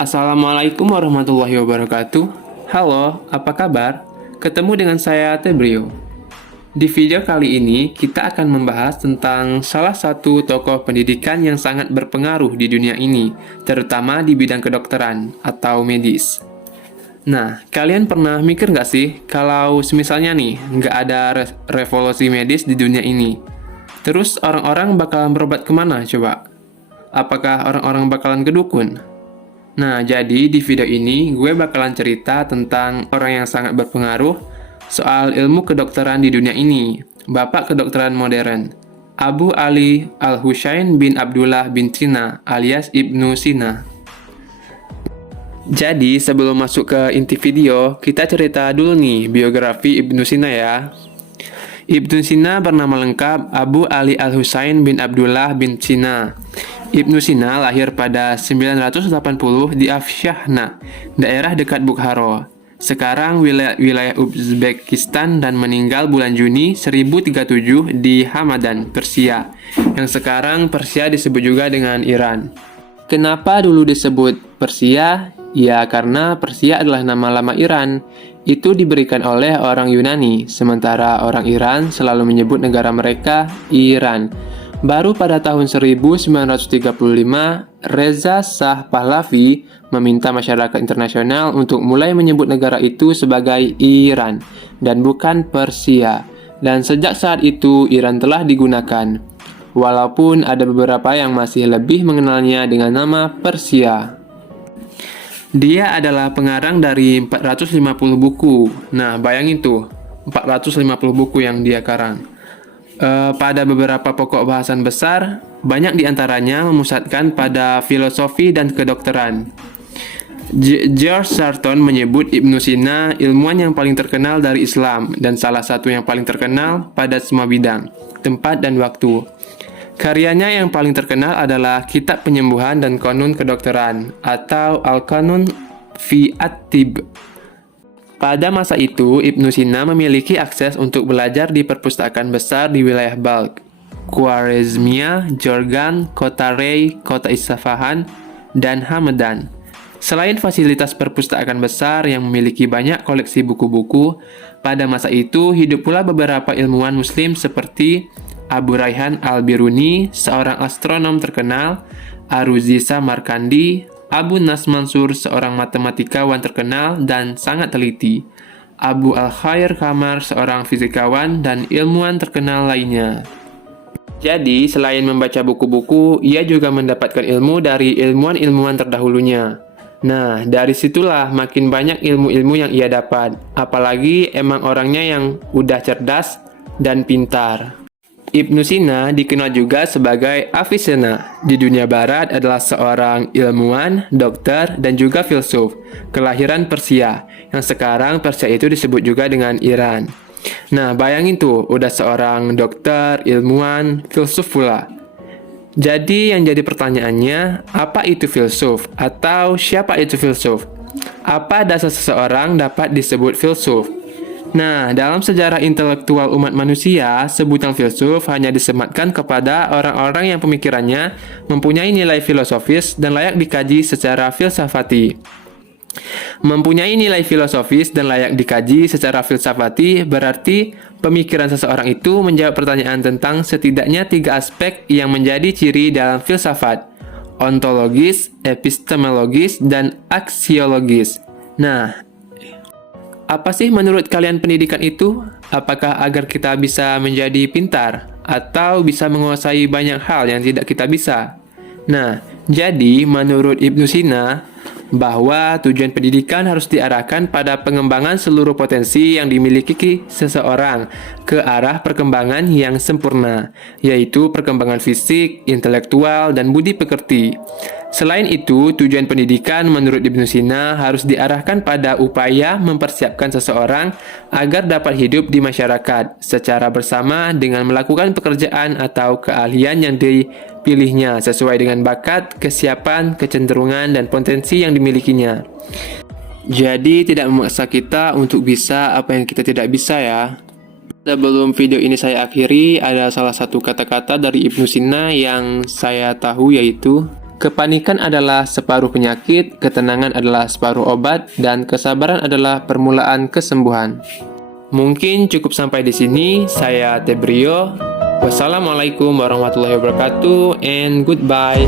Assalamualaikum warahmatullahi wabarakatuh. Halo, apa kabar? Ketemu dengan saya Tebrio. Di video kali ini, kita akan membahas tentang salah satu tokoh pendidikan yang sangat berpengaruh di dunia ini, terutama di bidang kedokteran atau medis. Nah, kalian pernah mikir nggak sih, kalau semisalnya nih, nggak ada revolusi medis di dunia ini, terus orang-orang bakalan berobat kemana coba? Apakah orang-orang bakalan ke dukun? Nah, jadi di video ini gue bakalan cerita tentang orang yang sangat berpengaruh soal ilmu kedokteran di dunia ini, Bapak Kedokteran Modern, Abu Ali Al-Husain bin Abdullah bin Sina alias Ibnu Sina. Jadi, sebelum masuk ke inti video, kita cerita dulu nih biografi Ibnu Sina ya. Ibnu Sina bernama lengkap Abu Ali Al-Husain bin Abdullah bin Sina. Ibnu Sina lahir pada 980 di Afshahna, daerah dekat Bukhara, sekarang wilayah Uzbekistan, dan meninggal bulan Juni 1037 di Hamadan, Persia, yang sekarang Persia disebut juga dengan Iran. Kenapa dulu disebut Persia? Ya, karena Persia adalah nama lama Iran. Itu diberikan oleh orang Yunani, sementara orang Iran selalu menyebut negara mereka Iran. Baru pada tahun 1935, Reza Shah Pahlavi meminta masyarakat internasional untuk mulai menyebut negara itu sebagai Iran dan bukan Persia. Dan sejak saat itu, Iran telah digunakan. Walaupun ada beberapa yang masih lebih mengenalnya dengan nama Persia. Dia adalah pengarang dari 450 buku. Nah, bayangin tuh, 450 buku yang dia karang. Pada beberapa pokok bahasan besar, banyak diantaranya memusatkan pada filosofi dan kedokteran. George Sarton menyebut Ibnu Sina ilmuwan yang paling terkenal dari Islam dan salah satu yang paling terkenal pada semua bidang, tempat, dan waktu. Karyanya yang paling terkenal adalah Kitab Penyembuhan dan Konun Kedokteran atau Al-Qanun fi At-Tibb. Pada masa itu, Ibnu Sina memiliki akses untuk belajar di perpustakaan besar di wilayah Balkh, Khwarezmia, Jorgan, kota Rey, kota Isfahan, dan Hamadan. Selain fasilitas perpustakaan besar yang memiliki banyak koleksi buku-buku, pada masa itu hidup pula beberapa ilmuwan muslim seperti Abu Raihan Al-Biruni, seorang astronom terkenal, Aruzi Samarkandi, Abu Nas Mansur, seorang matematikawan terkenal dan sangat teliti, Abu Al-Khair Kamar, seorang fisikawan dan ilmuwan terkenal lainnya. Jadi, selain membaca buku-buku, ia juga mendapatkan ilmu dari ilmuwan-ilmuwan terdahulunya. Nah, dari situlah makin banyak ilmu-ilmu yang ia dapat, apalagi emang orangnya yang udah cerdas dan pintar. Ibnu Sina dikenal juga sebagai Avicenna. Di dunia barat adalah seorang ilmuwan, dokter, dan juga filsuf, kelahiran Persia, yang sekarang Persia itu disebut juga dengan Iran. Nah, bayangin tuh, udah seorang dokter, ilmuwan, filsuf pula. Jadi yang jadi pertanyaannya, apa itu filsuf? Atau siapa itu filsuf? Apa dasar seseorang dapat disebut filsuf? Nah, dalam sejarah intelektual umat manusia, sebutan filsuf hanya disematkan kepada orang-orang yang pemikirannya mempunyai nilai filosofis dan layak dikaji secara filsafati. Mempunyai nilai filosofis dan layak dikaji secara filsafati berarti pemikiran seseorang itu menjawab pertanyaan tentang setidaknya 3 aspek yang menjadi ciri dalam filsafat: ontologis, epistemologis, dan aksiologis. Nah, apa sih menurut kalian pendidikan itu? Apakah agar kita bisa menjadi pintar? Atau bisa menguasai banyak hal yang tidak kita bisa? Nah, jadi menurut Ibnu Sina, bahwa tujuan pendidikan harus diarahkan pada pengembangan seluruh potensi yang dimiliki seseorang ke arah perkembangan yang sempurna, yaitu perkembangan fisik, intelektual, dan budi pekerti. Selain itu, tujuan pendidikan menurut Ibnu Sina harus diarahkan pada upaya mempersiapkan seseorang agar dapat hidup di masyarakat secara bersama dengan melakukan pekerjaan atau keahlian yang dipilihnya sesuai dengan bakat, kesiapan, kecenderungan, dan potensi yang dimilikinya. Jadi, tidak memaksa kita untuk bisa apa yang kita tidak bisa ya. Sebelum video ini saya akhiri, ada salah satu kata-kata dari Ibnu Sina yang saya tahu, yaitu Kepanikan adalah separuh penyakit, ketenangan adalah separuh obat, dan kesabaran adalah permulaan kesembuhan. Mungkin cukup sampai di sini. Saya Tebrio. Wassalamualaikum warahmatullahi wabarakatuh and goodbye.